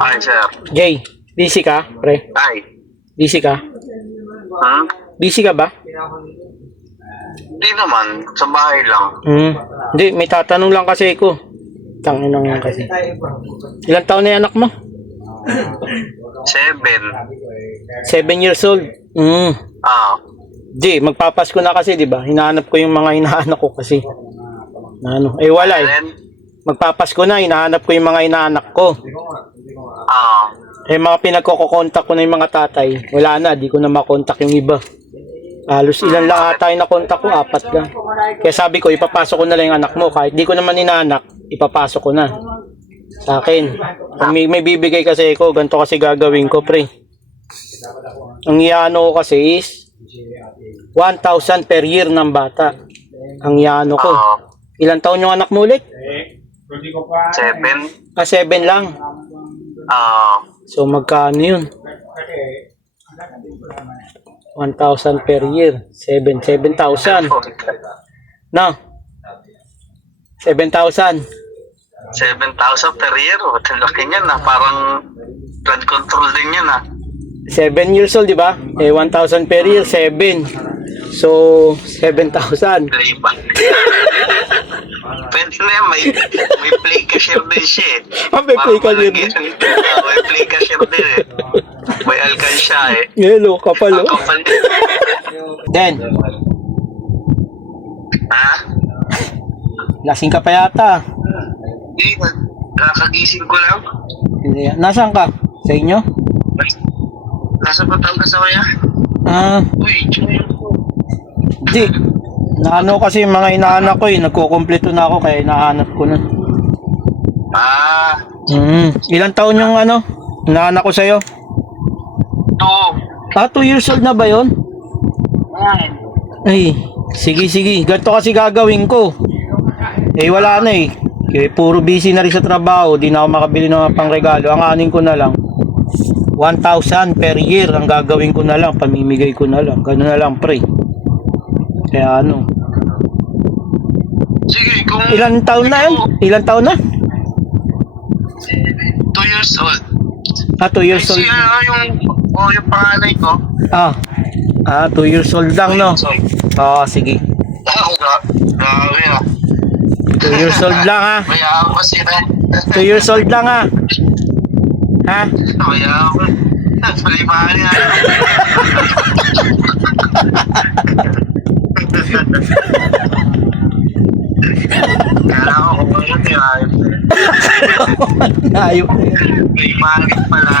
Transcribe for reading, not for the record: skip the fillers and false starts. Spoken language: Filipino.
Ay, sir. Jay, busy ka, pre? Ay. Busy ka? Hmm? Busy ka ba? Hindi naman. Sa bahay lang. Hindi, may tatanong lang kasi ako. Tangin lang yan kasi. Ilang taon na yung anak mo? 7. 7 years old. Ah. Di, magpapasko na kasi, di ba? Hinahanap ko yung mga inaanak ko kasi. Na ano? Eh, wala eh. Then, Magpapasko na, hinahanap ko yung mga inaanak ko. ah. Eh, mga pinagkokontak ko na yung mga tatay. Wala na, di ko na makontak yung iba. Halos ilan lang ata yung nakontak ko, 4 lang. Kaya sabi ko, ipapasok ko na lang yung anak mo. Kahit di ko naman inaanak, ipapasok ko na. Sa akin. Kung may bibigay kasi ako, ganito kasi gagawin ko, pre. Ang iano ko kasi is 1,000 per year ng bata. Ang iano ko. Ilang taon yung anak mo ulit? 7. 7 lang. Ah. So magkano yun? 1,000 per year. 7,000. No? 7,000. 7,000 per year. Ang laki niyan na. Parang blood control din yan ah. 7 years old, di ba? Eh, 1,000 per year, 7. So, 7,000. Play ba? Pwede na yan. May play cashier din siya eh. May play cashier din. May play cashier din eh. May alkansya eh. Hello, kapal oh. Kapal. Den, Ha? lasing ka pa yata. Hindi. Nakakagising ko lang. Hindi. Nasaan ka? Sa inyo? Nasa Batangas ako ya. Uy, Di. Naano kasi yung mga inaanak ko eh. Nagkukumpleto na ako kaya inahanap ko na. Ah. Ilang taon yung ano? Inaanak ko sa'yo? 2. 2 years old na ba yun? Ay, sige. Ganito kasi gagawin ko. Eh, wala na eh. Kaya puro busy na rin sa trabaho. Di na ako makabili ng mga pangregalo. Ang anin ko na lang. 1,000 per year ang gagawin ko na lang. Pamimigay ko na lang. Gano'n na lang, pre. Kaya ano. Sige, kung... Ilan taon na yun? Ilan taon na? 2 years old. 2 years old. Yung panganay ko. 2 years old lang, no? Sige. Grabe ah. 2 years old lang, ha? Mayaan pa sila. 2 years old lang, ha? Ha? Mayaan pa. Palimahan niya. Kala ko kung ano niya. Ayok na yun. May pangit pala.